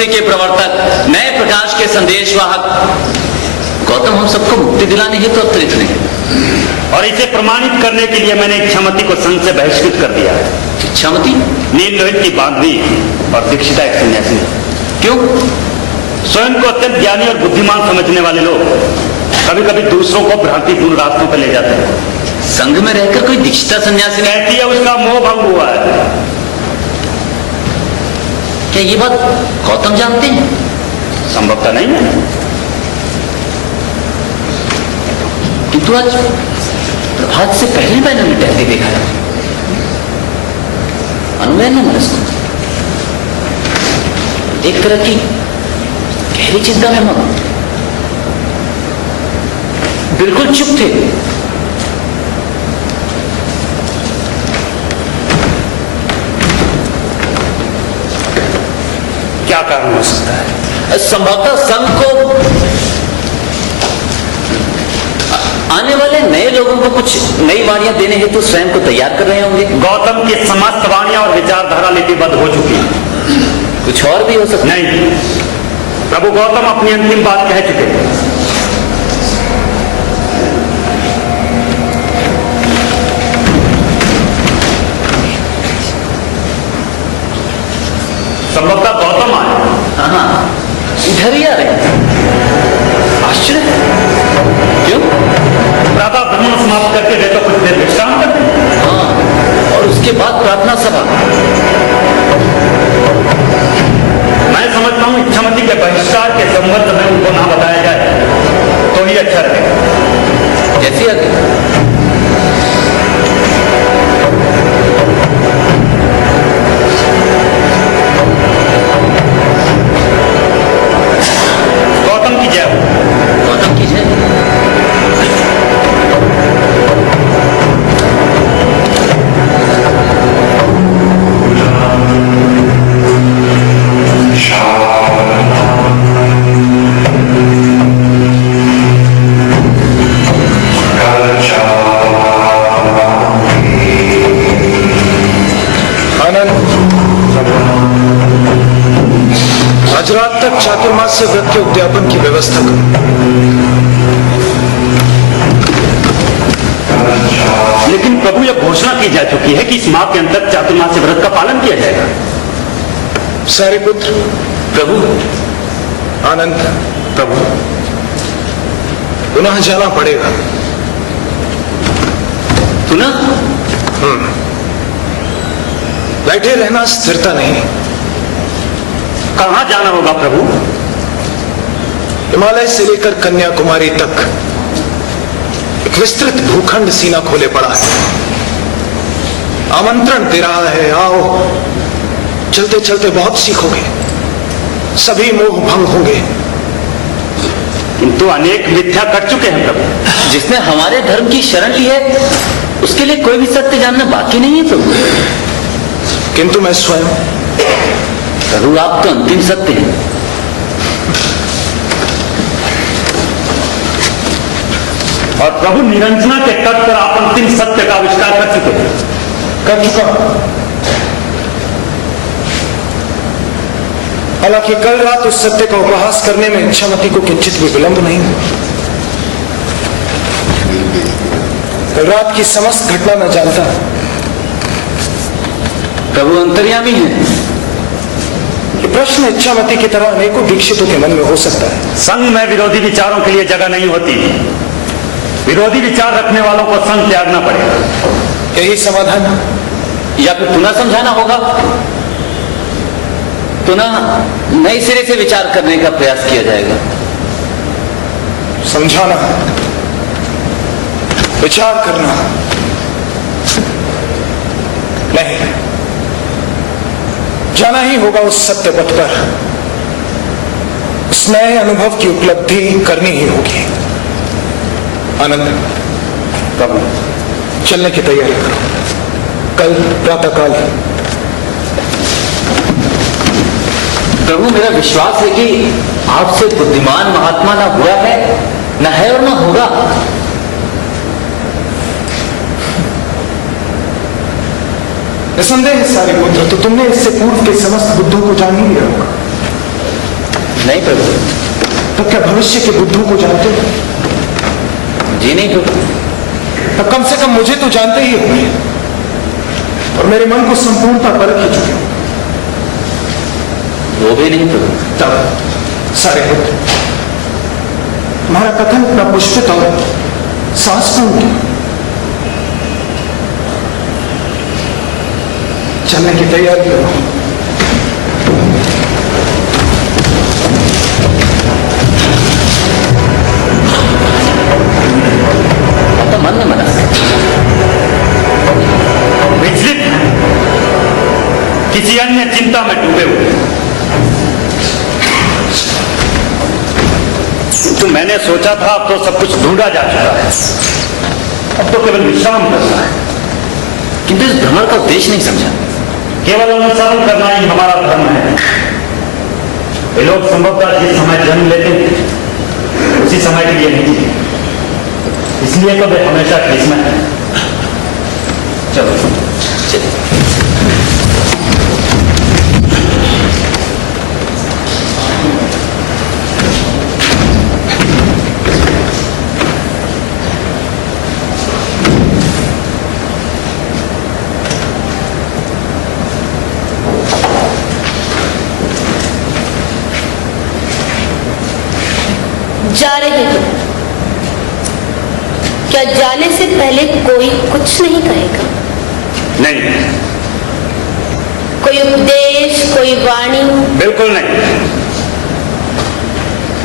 भक्ति के प्रवर्तक, नए प्रकाश के संदेशवाहक गौतम हम सबको मुक्ति दिलाने हेतु अवतरित हुए और इसे प्रमाणित करने के लिए मैंने इच्छामती को संघ से बहिष्कृत कर दिया है। इच्छामती? नील लोहित की बांधवी और दीक्षिता एक सन्यासी। क्यों? स्वयं को अत्यंत ज्ञानी और बुद्धिमान समझने वाले लोग कभी कभी दूसरों को भ्रांतिपूर्ण रास्तों पर ले जाते हैं। संघ में रहकर कोई दीक्षिता सन्यासी कहती है उसका मोह भंग हुआ है। क्या ये बात गौतम जानते हैं? संभवतः नहीं है, किंतु आज प्रभात से पहले मैंने उन्हें टहलते देखा है। अनुमैन मनस को एक तरह की गहरी चिंता में मग्न, बिल्कुल चुप थे। क्या कारण हो सकता है? संभवतः संघ को आने वाले नए लोगों को कुछ नई वाणियां देने हेतु स्वयं को तैयार कर रहे होंगे। गौतम की समस्त वाणियां और विचारधारा लिपिबद्ध हो चुकी है। कुछ और भी हो सकता? नहीं, प्रभु गौतम अपनी अंतिम बात कह चुके हैं। संभवतः गौतम आए। हाँ, इधर ही आ रहे हैं। आश्चर्य, क्यों? प्रातः भ्रमण समाप्त करके वे तो कुछ देर विश्राम करते हैं। हाँ, और उसके बाद प्रार्थना सभा। मैं समझता हूं इच्छामती के बहिष्कार के संबंध में उनको ना बताया जाए तो ही अच्छा रहेगा। जैसी आज्ञा। गौतम की जय हो। गौतम की जय। आज रात तक चातुर्मास्य व्रत के उद्यापन की व्यवस्था करो। लेकिन प्रभु यह घोषणा की जा चुकी है कि इस माह के अंतर चातुर्मास्य व्रत का पालन किया जाएगा। सारे पुत्र प्रभु। आनंद प्रभु, पुनः जाना पड़ेगा। पुनः? बैठे रहना स्थिरता नहीं। कहां जाना होगा प्रभु? हिमालय से लेकर कन्याकुमारी तक एक विस्तृत भूखंड सीना खोले पड़ा है। आमंत्रण दे रहा है, आओ। चलते चलते बहुत सीखोगे, सभी मोह भंग होंगे। किंतु अनेक मिथ्या कर चुके हैं प्रभु। जिसने हमारे धर्म की शरण ली है उसके लिए कोई भी सत्य जानना बाकी नहीं है प्रभु। किंतु मैं स्वयं। प्रभु आप तो अंतिम सत्य हैं। और प्रभु निरंजना के तट पर आप अंतिम सत्य का आविष्कार कर चुके हैं। कर चुका। हालांकि कल रात उस सत्य का उपहास करने में इच्छामती को किंचित भी विलंब नहीं हुआ। कल रात की समस्त घटना मैं जानता। प्रभु अंतर्यामी हैं। ये प्रश्न इच्छामती की तरह अनेकों दीक्षितों के मन में हो सकता है। संघ में विरोधी विचारों के लिए जगह नहीं होती। विरोधी विचार रखने वालों को संघ त्यागना पड़ेगा। यही समाधान? या फिर पुनः समझाना होगा, पुनः नए सिरे से विचार करने का प्रयास किया जाएगा। समझाना, विचार करना नहीं, जाना ही होगा उस सत्य पथ पर। उस नए अनुभव की उपलब्धि करनी ही होगी। आनंद प्रभु, चलने की तैयारी करो। कल प्रातःकाल। प्रभु मेरा विश्वास है कि आपसे बुद्धिमान महात्मा ना हुआ है, न है और न होगा। निसंदेह सारे पुत्र, तो तुमने इससे पूर्व के समस्त बुद्धों को जान ही लिया होगा। नहीं प्रभु। तो क्या भविष्य के बुद्धू को जानते हो? जी नहीं प्रभु। तो कम से कम मुझे तो जानते ही होंगे और मेरे मन को संपूर्णता परख ही चुके हो। वो भी नहीं प्रभु। तब सारे बुद्ध, तुम्हारा कथन इतना पुष्पित और साहसपूर्ण क्यों? चलने की तैयारी करो। तो मन में मना विचलित हैं, किसी अन्य चिंता में डूबे हुए। तो मैंने सोचा था अब तो सब कुछ ढूंढा जा चुका है, अब तो केवल विश्राम करना है। किंतु इस भ्रमण का उद्देश्य नहीं समझा। केवल अनुसरण करना ही हमारा धर्म है। ये लोग संभवतः जिस समय जन्म लेते हैं उसी समय के लिए नहीं जीते, इसलिए तो वे हमेशा किस्मत है। चलो चलिए। जा रहे हो? क्या जाने से पहले कोई कुछ नहीं कहेगा? नहीं, कोई उपदेश, कोई वाणी? बिल्कुल नहीं।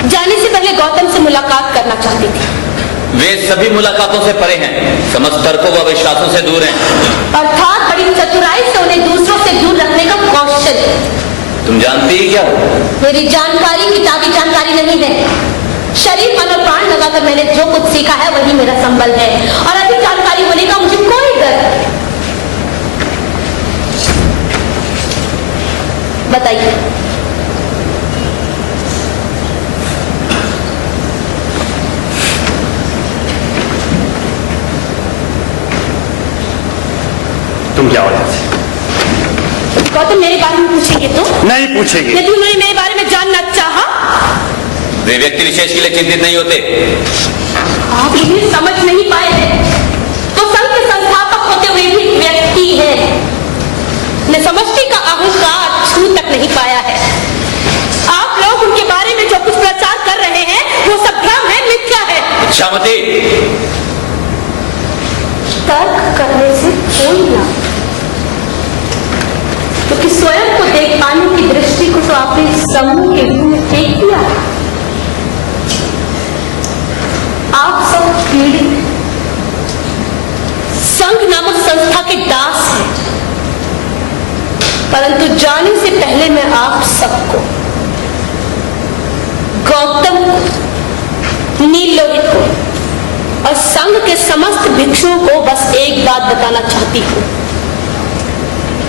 जाने से पहले गौतम से मुलाकात करना चाहती थी। वे सभी मुलाकातों से परे हैं, समस्त तर्कों व विश्वासों से दूर हैं। अर्थात बड़ी चतुराई से उन्हें दूसरों से दूर रखने का कौशल। तुम जानती ही क्या हो? मेरी जानकारी किताबी जानकारी नहीं है। शरीर, मन और प्राण लगाकर मैंने जो कुछ सीखा है वही मेरा संबल है, और अधिक जानकारी होने का मुझे कोई डर नहीं। बताइए। तुम क्या वजह से? गौतम मेरे बारे में पूछेंगे तो? नहीं पूछेंगे। यदि उन्होंने मेरे बारे में जानना चाहा? वे व्यक्ति विशेष के लिए चिंतित नहीं होते। आप इन्हें समझ नहीं पाए हैं तो संघ के संस्थापक होते हुए भी व्यक्ति है। न समष्टि का अहंकार छू तक नहीं पाया है। आप लोग उनके बारे में जो कुछ प्रचार कर रहे हैं वो सब भ्रम है, मिथ्या है। इच्छामती, तर्क करने से कोई लाभ, क्योंकि स्वयं को देख पाने की दृष्टि को तो आपने समूह के रूप में फेंक दिया। आप सब पीड़ित संघ नामक संस्था के दास हैं, परंतु जाने से पहले मैं आप सबको, गौतम को, नीललोहित को और संघ के समस्त भिक्षुओं को बस एक बात बताना चाहती हूं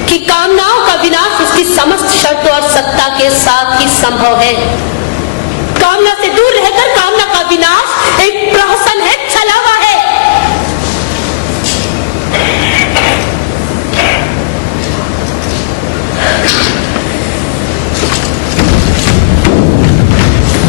कि कामनाओं का विनाश उसकी समस्त शर्तों और सत्ता के साथ ही संभव है। कामना से दूर